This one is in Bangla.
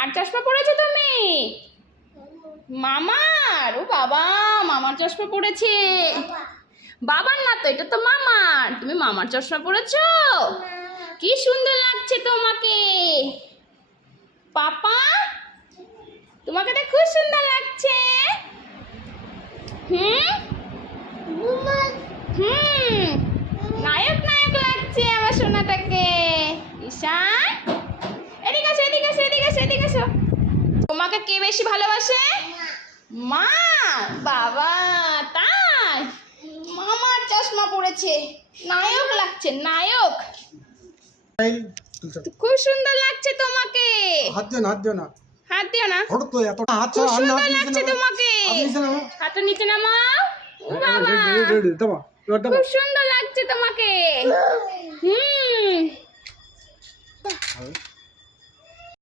কার চশমা পড়েছো তুমি? মামার। ও বাবা, মামার চশমা পড়েছে। বাবার না তো, এটা তো মামার। তুমি মামার চশমা পড়েছো? কি সুন্দর লাগছে তোমাকে। পাপা, তোমাকে তো খুব সুন্দর লাগছে। হুম হুম, নায়ক নায়ক লাগছে আমার সোনাটাকে। ঈশান, এদিকে আসো, এদিকে আসো, এদিকে আসো, এদিকে আসো। তোমাকে কে বেশি ভালোবাসে? মা। বাবা, তাই? মামার চশমা পড়েছে, নায়ক লাগছে, নায়ক। খুব সুন্দর লাগছে তোমাকে। হাত দিও না, হাত দিও না, হাত দিও না। ওটা তো এত হাত খুব আর সুন্দর না লাগছে তোমাকে। হাতটা নিচে নামাও। ও বাবা, রেডি দাও, এবার দাও। খুব সুন্দর লাগছে তোমাকে। হুম।